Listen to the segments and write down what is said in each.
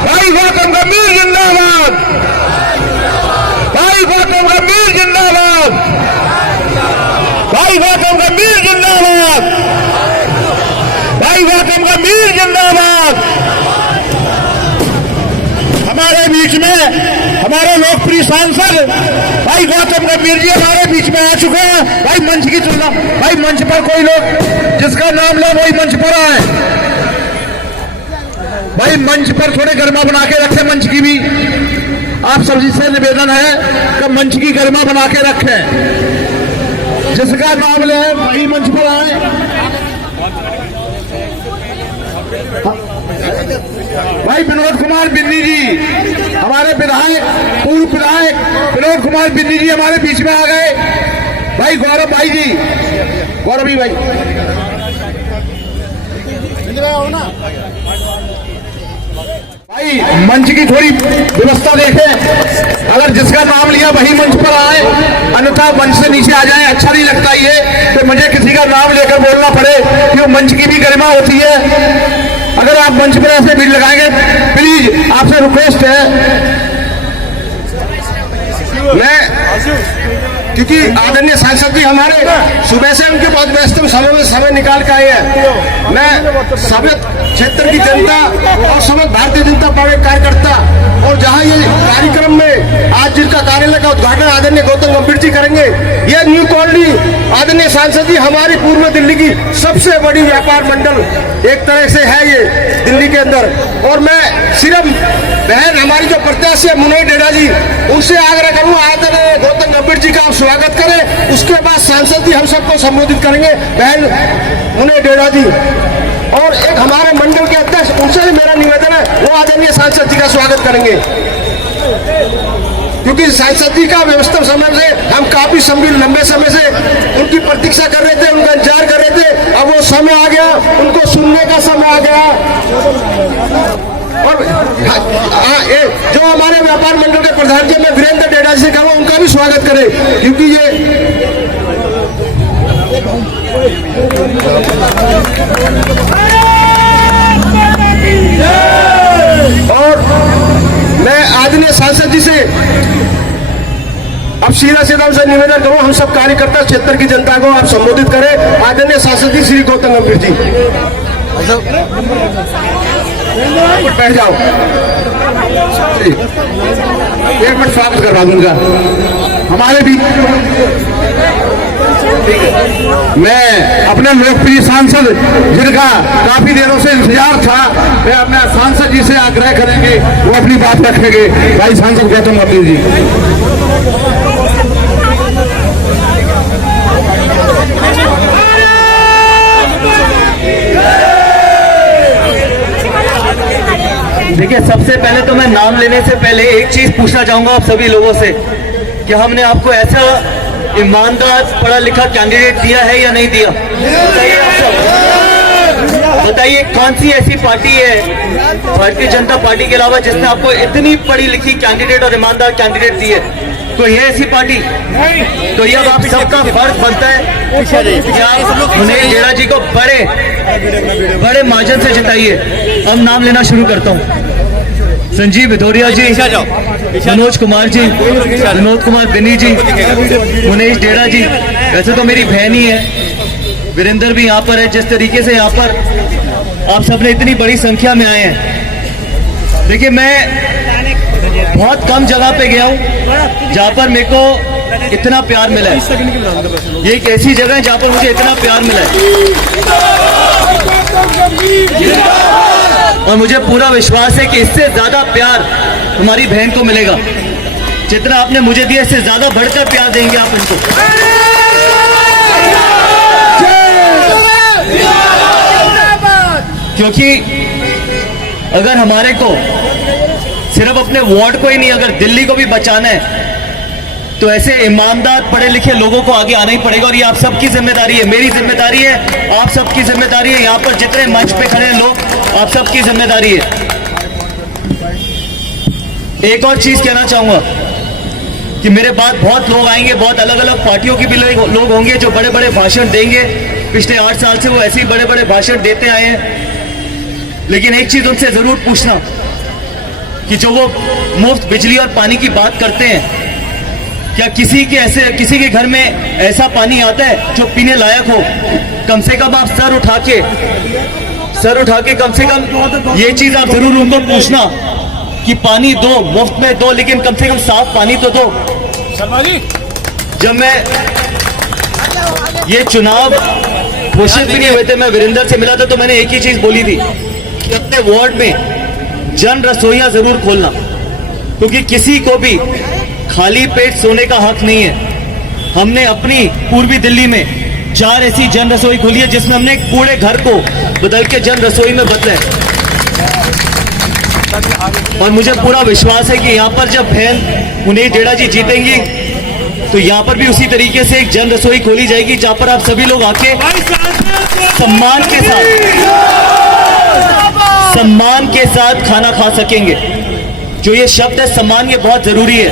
भाई गौतम गंभीर जिंदाबाद, भाई गौतम गंभीर जिंदाबाद, भाई गौतम गंभीर जिंदाबाद, भाई गौतम गंभीर जिंदाबाद। हमारे बीच में हमारे लोकप्रिय सांसद भाई गौतम गंभीर जी हमारे बीच में आ चुके हैं। भाई मंच की तुलना, भाई मंच पर कोई लोग जिसका नाम लो वही मंच पर आए। भाई मंच पर थोड़े गरिमा बना के रखें, मंच की भी आप सभी से निवेदन है कि मंच की गरिमा बना के रखें। जिसका नाम ले वही मंच पर आए। भाई विनोद कुमार बिन्नी जी हमारे विधायक, पूर्व विधायक विनोद कुमार बिन्नी जी हमारे बीच में आ गए। भाई गौरव भाई जी, गौरवी भाई भाई मंच की थोड़ी व्यवस्था देखें। अगर जिसका नाम लिया वही मंच पर आए, अन्यथा मंच से नीचे आ जाए। अच्छा नहीं लगता ये कि मुझे किसी का नाम लेकर बोलना पड़े, क्यों मंच की भी गरिमा होती है। अगर आप मंच पर ऐसे भीड़ लगाएंगे, प्लीज आपसे रिक्वेस्ट है। मैं क्योंकि आदरणीय सांसद जी हमारे सुबह से उनके बहुत व्यस्त समय निकाल के आए हैं। मैं सभी क्षेत्र की जनता और समस्त भारतीय जनता पार्टी कार्यकर्ता और जहां ये कार्यक्रम में आज जिनका कार्यालय का उद्घाटन आदरणीय गौतम गंभीर जी करेंगे, ये न्यू कॉलोनी आदरणीय सांसद जी हमारी पूर्व दिल्ली की सबसे बड़ी व्यापार मंडल एक तरह से है ये दिल्ली के अंदर। और मैं सिर्फ बहन हमारी जो प्रत्याशी है मुनई डेरा जी, उनसे आग्रह करूंगा आदरणीय गौतम गंभीर जी का आप स्वागत करें। उसके बाद सांसद जी हम सबको संबोधित करेंगे, बहन मुनई डेरा जी। और एक हमारे मंडल के अध्यक्ष, उनसे भी मेरा निवेदन है वो आदरणीय सांसद जी का स्वागत करेंगे, क्योंकि सांसद जी का व्यवस्था समय से हम काफी लंबे समय से उनकी प्रतीक्षा कर रहे थे, उनका इंतजार कर रहे थे। अब वो समय आ गया, उनको सुनने का समय आ गया। और जो हमारे व्यापार मंडल के प्रधान जी मैं वीरेंद्र डेरा जी से कहूँ उनका भी स्वागत करें, क्योंकि ये और मैं आदरणीय सांसद जी से अब सीधा उनसे निवेदन करूं, हम सब कार्यकर्ता क्षेत्र की जनता को आप संबोधित करें। आदरणीय सांसद जी श्री गौतम गंभीर जी, बैठ जाओ। एक मिनट स्वागत करवा दूं उनका हमारे भी। मैं अपने लोकप्रिय सांसद जिनका काफी देरों से इंतजार था, मैं अपने सांसद जी से आग्रह करेंगे वो अपनी बात रखेंगे। भाई सांसद गौतम गंभीर जी। देखिए, सबसे पहले तो मैं नाम लेने से पहले एक चीज पूछना चाहूंगा आप सभी लोगों से कि हमने आपको ऐसा ईमानदार पढ़ा लिखा कैंडिडेट दिया है या नहीं दिया? बताइए आप सब, बताइए कौन सी ऐसी पार्टी है भारतीय जनता पार्टी के अलावा जिसने आपको इतनी पढ़ी लिखी कैंडिडेट और ईमानदार कैंडिडेट दी है? कोई है ऐसी पार्टी? तो ये अब आप सबका फर्ज बनता है कि आप मुनई डेरा जी को बड़े मार्जिन से जिताइए। अब नाम लेना शुरू करता हूँ। संजीव भदौरिया जी, मनोज कुमार जी, विनोद कुमार बिन्नी जी, मुनई डेरा जी। वैसे तो मेरी बहन ही है, वीरेंद्र भी यहाँ पर है। जिस तरीके से यहाँ पर आप सबने इतनी बड़ी संख्या में आए हैं, देखिए मैं बहुत कम जगह पे गया हूँ जहाँ पर मेरे को इतना प्यार मिला है। ये एक ऐसी जगह है जहाँ पर मुझे इतना प्यार मिला है और मुझे पूरा विश्वास है कि इससे ज्यादा प्यार हमारी बहन को मिलेगा। जितना आपने मुझे दिया इससे ज्यादा बढ़कर प्यार देंगे आप इनको। क्योंकि अगर हमारे को सिर्फ अपने वार्ड को ही नहीं, अगर दिल्ली को भी बचाना है तो ऐसे ईमानदार पढ़े लिखे लोगों को आगे आना ही पड़ेगा। और ये आप सबकी जिम्मेदारी है, मेरी जिम्मेदारी है, आप सबकी जिम्मेदारी है। यहाँ पर जितने मंच पे खड़े लोग, आप सबकी जिम्मेदारी है। एक और चीज कहना चाहूंगा कि मेरे बाद बहुत लोग आएंगे, बहुत अलग अलग पार्टियों के भी लोग होंगे जो बड़े बड़े भाषण देंगे। पिछले 8 साल से वो ऐसे ही बड़े बड़े भाषण देते आए हैं। लेकिन एक चीज उनसे जरूर पूछना कि जो वो मुफ्त बिजली और पानी की बात करते हैं, क्या किसी के घर में ऐसा पानी आता है जो पीने लायक हो? कम से कम आप सर उठा के कम से कम ये चीज आप जरूर उनको पूछना कि पानी दो, मुफ्त में दो, लेकिन कम से कम साफ पानी तो दो। जब मैं ये चुनाव घोषित भी नहीं हुए थे, मैं वीरेंद्र से मिला था, तो मैंने एक ही चीज बोली थी कि अपने वार्ड में जन रसोइयां जरूर खोलना, क्योंकि किसी को भी खाली पेट सोने का हक नहीं है। हमने अपनी पूर्वी दिल्ली में 4 ऐसी जन रसोई खोली है जिसमें हमने एक पूरे घर को बदल के जन रसोई में बदला है। और मुझे पूरा विश्वास है कि यहाँ पर जब बहन मुनेश डेड़ा जी जीतेंगी तो यहाँ पर भी उसी तरीके से एक जन रसोई खोली जाएगी, जहाँ पर आप सभी लोग आके सम्मान के साथ खाना खा सकेंगे। जो ये शब्द है सम्मान, ये बहुत जरूरी है।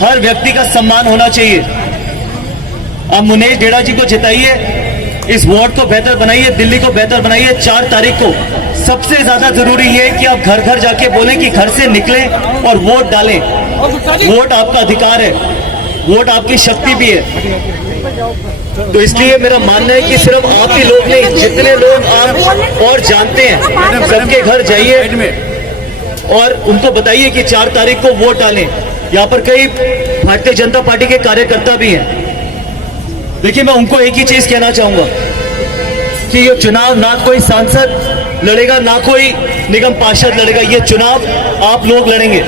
हर व्यक्ति का सम्मान होना चाहिए। आप मुनेश डेड़ा जी को जिताइए, इस वार्ड को बेहतर बनाइए, दिल्ली को बेहतर बनाइए। 4 तारीख को सबसे ज्यादा जरूरी है कि आप घर घर जाके बोलें कि घर से निकलें और वोट डालें। वोट आपका अधिकार है, वोट आपकी शक्ति भी है। तो इसलिए मेरा मानना है कि सिर्फ आप ही लोग नहीं, जितने लोग आप और जानते हैं, सबके घर जाइए और उनको बताइए कि 4 तारीख को वोट डालें। यहाँ पर कई भारतीय जनता पार्टी के कार्यकर्ता भी हैं। देखिए, मैं उनको एक ही चीज कहना चाहूंगा कि ये चुनाव ना कोई सांसद लड़ेगा, ना कोई निगम पार्षद लड़ेगा। ये चुनाव आप लोग लड़ेंगे।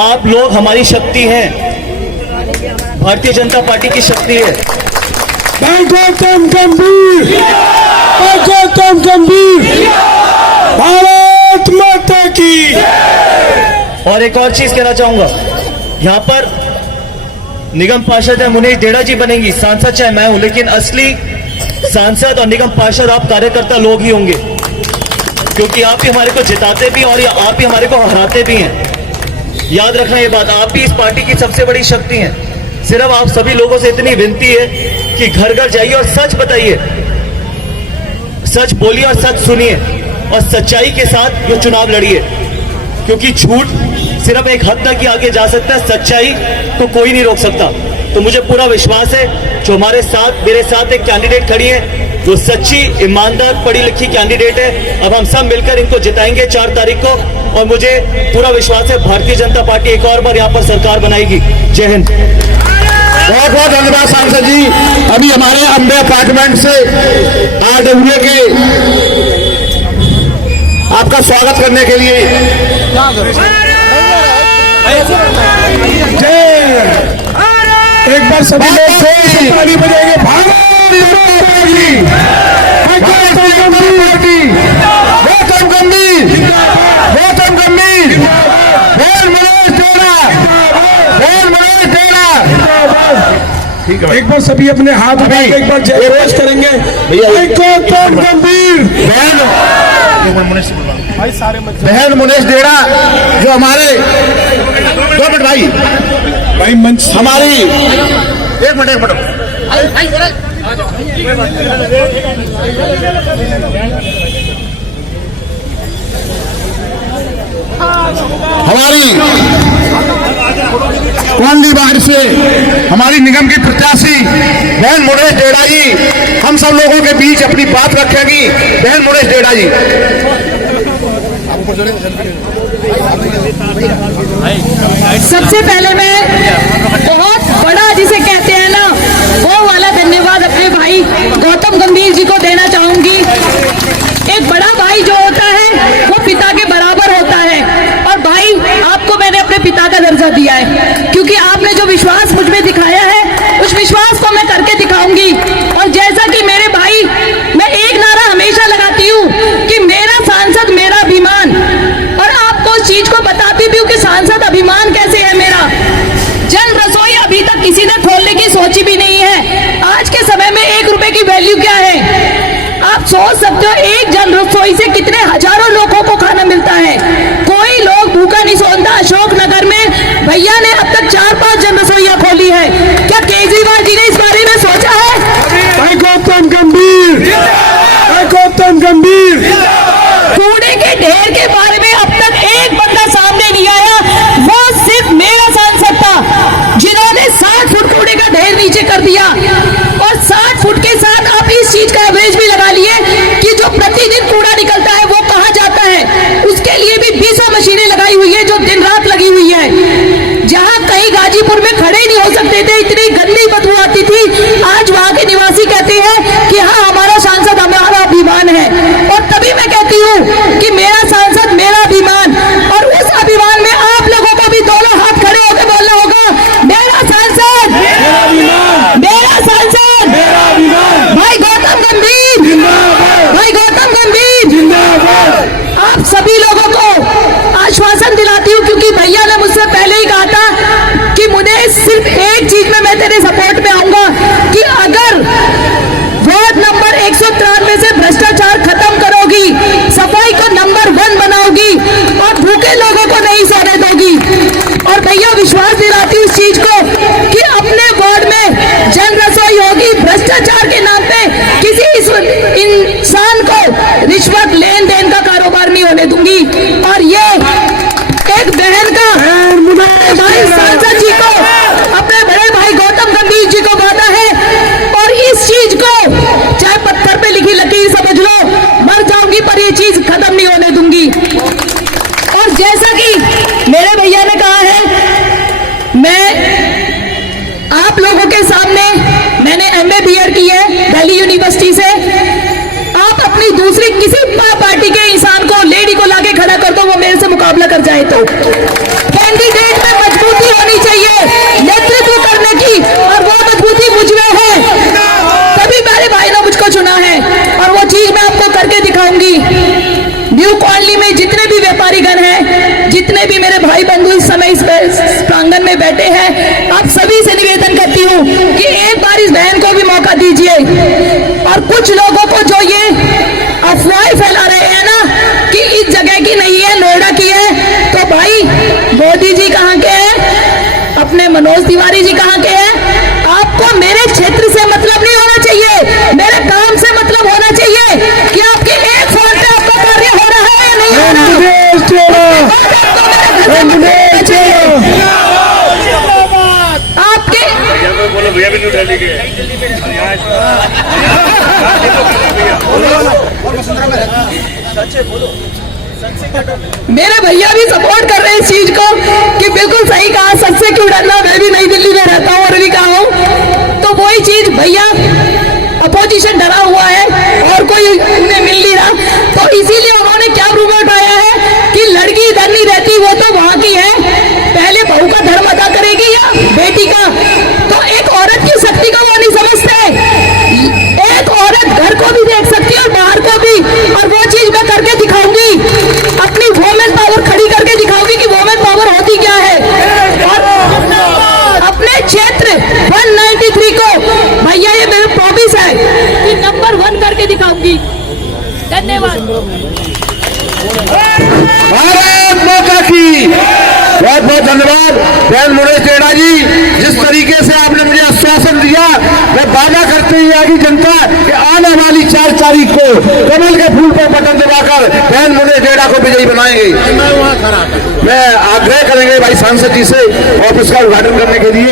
आप लोग हमारी शक्ति हैं, भारतीय जनता पार्टी की शक्ति है। गौतम गंभीर, भारत माता की। और एक और चीज कहना चाहूंगा, यहाँ पर निगम पार्षद है मुनेश डेड़ा जी बनेंगी, सांसद चाहे मैं हूं, लेकिन असली सांसद और निगम पार्षद आप कार्यकर्ता लोग ही होंगे, क्योंकि आप ही हमारे को जिताते भी और आप ही हमारे को हराते भी हैं। याद रखना ये बात, आप ही इस पार्टी की सबसे बड़ी शक्ति हैं। सिर्फ आप सभी लोगों से इतनी विनती है कि घर घर जाइए और सच बताइए, सच बोलिए और सच सुनिए और सच्चाई के साथ ये चुनाव लड़िए, क्योंकि झूठ सिर्फ एक हद तक ही आगे जा सकता है, सच्चाई को कोई नहीं रोक सकता। तो मुझे पूरा विश्वास है जो मेरे साथ एक कैंडिडेट खड़ी है, जो सच्ची, ईमानदार, पढ़ी लिखी कैंडिडेट है। अब हम सब मिलकर इनको जिताएंगे 4 तारीख को, और मुझे पूरा विश्वास है भारतीय जनता पार्टी एक और बार यहाँ पर सरकार बनाएगी। जय हिंद। बहुत बहुत धन्यवाद सांसद जी। अभी हमारे अम्बे अपार्टमेंट से RWA के आपका स्वागत करने के लिए एक बार सभी लोग जोर से ताली बजाएंगे। भारत गौतम गंभीर, गौतम गंभीर, मुनेश डेड़ा। एक बार सभी अपने हाथ उठा के एक बार जय घोष करेंगे। गौतम गंभीर, बहन मुनेश डेड़ा, जो हमारे 2 मिनट भाई मंच हमारी 1 मिनट हमारी कोंडी बाहर से हमारी निगम की प्रत्याशी बहन मुनेश डेड़ा जी हम सब लोगों के बीच अपनी बात रखेंगी। बहन मुनेश डेड़ा जी। सबसे पहले मैं बहुत बड़ा जिसे कहते हैं ना वो वाला धन्यवाद अपने भाई गौतम गंभीर जी को देना चाहूंगी। एक बड़ा भाई जो होता है वो पिता के बराबर होता है, और भाई आपको मैंने अपने पिता का दर्जा दिया है, क्योंकि आपने जो विश्वास मुझ में दिखाया है उस विश्वास को मैं करके दिखाऊंगी। और जैसा कि मेरे भाई, मैं एक नारा हमेशा लगाती हूँ कि मेरा सांसद मेरा अभिमान, और आपको उस चीज को बताती भी हूँ कि सांसद अभिमान कैसे है मेरा। जन रसोई अभी तक किसी ने खोलने की सोची भी नहीं है। आज के समय में 1 रुपए की वैल्यू क्या है आप सोच सकते हो। एक जन रसोई से कितने हजारों लोगों को खाना मिलता है। कोई लोग भूखा नहीं सोता। अशोक नगर में भैया ने अब तक 4-5 जन रसोइयां खोली है। क्या केजरीवाल जी ने इस बारे में सोचा है? गौतम गंभीर, गौतम गंभीर। कूड़े के ढेर के बारे में अब तक एक बंदा सामने हाजीपुर में खड़े ही नहीं हो सकते थे, इतनी गंदी बदबू आती थी। आज वहां के निवासी कहते हैं कि हाँ हमारा सांसद हमारा अभिमान है। और तभी मैं कहती हूँ कि मेरा सांसद मेरा अभिमान, और उस अभिमान में आप लोगों को भी दोनों हाथ खड़े होकर बोलना होगा, मेरा सांसद, मेरा सांसद भाई गौतम गंभीर, भाई गौतम गंभीर। आप सभी लोगों को आश्वासन दिलाती हूँ, क्योंकि भैया ने मुझसे पहले ही कहा था कि मुझे सिर्फ एक चीज में मैं तेरे सपोर्ट में आऊंगा कि अगर वार्ड नंबर 193 से भ्रष्टाचार खत्म करोगी, सफाई को नंबर 1 बनाओगी और भूखे लोगों को नहीं सोने दोगी। और भैया विश्वास दिलाती हूँ इस चीज को कि अपने वार्ड में जन रसोई होगी। भ्रष्टाचार के नाम पे किसी इंसान को रिश्वत लेन देन का कारोबार नहीं होने दूंगी। और ये एक बहन का भाई सांसद जी को, अपने बड़े भाई गौतम गंभीर जी को वादा है, और इस चीज को चाहे पत्थर पे लिखी लकीर समझ लो, मर जाऊंगी पर ये चीज खत्म नहीं होने दूंगी। और जैसा कि मेरे भैया ने कहा है, मैं आप लोगों के सामने मैंने MA BEd की है दिल्ली यूनिवर्सिटी से। आप अपनी दूसरी किसी पार्टी के इंसान को, लेडी को लाके खड़ा कर दो, वो मेरे से मुकाबला कर जाए तो कैंडिडेट में मजबूती होनी चाहिए नेतृत्व करने की, और वो मजबूती मुझ में है, तभी मेरे भाई ने मुझको चुना है। और वो चीज मैं आपको करके दिखाऊंगी। न्यू कॉलोनी में जितने भी व्यापारी गण हैं, जितने भी मेरे भाई बंधु इस समय इस प्रांगण में बैठे हैं, आप सभी से निवेदन करती हूँ कि एक बार इस बहन को भी मौका दीजिए। और कुछ लोगों को जो ये अफवाहें फैला रहे हैं ना कि इस जगह की नहीं है, नोएडा की है, तो भाई मोदी जी कहाँ के हैं, अपने मनोज तिवारी जी कहाँ के हैं? आपको मेरे क्षेत्र से मतलब नहीं होना चाहिए, मेरे काम से मतलब होना चाहिए कि आपके एक फोन पे आपका कार्य हो रहा है या नहीं हो रहा। आपके बोलो भैया भी उठा लीजिए। मेरे भैया भी सपोर्ट कर रहे हैं इस चीज को कि बिल्कुल सही कहा, सच से क्यों डरना, मैं भी नई दिल्ली में रहता हूँ और भी कहा हूँ। तो वही चीज भैया, अपोजिशन डरा हुआ है और कोई उन्हें मिल नहीं रहा, तो इसीलिए उन्होंने क्या रूमर उठाया है कि लड़की इधर नहीं रहती, वो तो वहां की है, पहले बहू का धर्म अदा करेगी या बेटी का। तो एक औरत की शक्ति को वो नहीं समझते, एक औरत घर को भी देख सकती है और बाहर को भी, और वो चीज मैं करके दिखाऊंगी, अपनी वोमेन पावर खड़ी करके दिखाऊंगी कि वोमेन पावर होती क्या है। और अपने क्षेत्र 193 को भैया ये मेरा प्रॉमिस है कि नंबर 1 करके दिखाऊंगी। धन्यवाद। भारत माता की बहुत बहुत धन्यवाद बहन मनोज टेड़ा जी। जिस तरीके से आपने मुझे आश्वासन दिया, मैं वादा करते हुए आगे जनता कि आने वाली 4 तारीख को कमल के फूल पर बटन दबाकर बहन मनोज टेड़ा को विजयी बनाएंगे। मैं आग्रह करेंगे भाई सांसद जी से ऑफिस का उद्घाटन करने के लिए।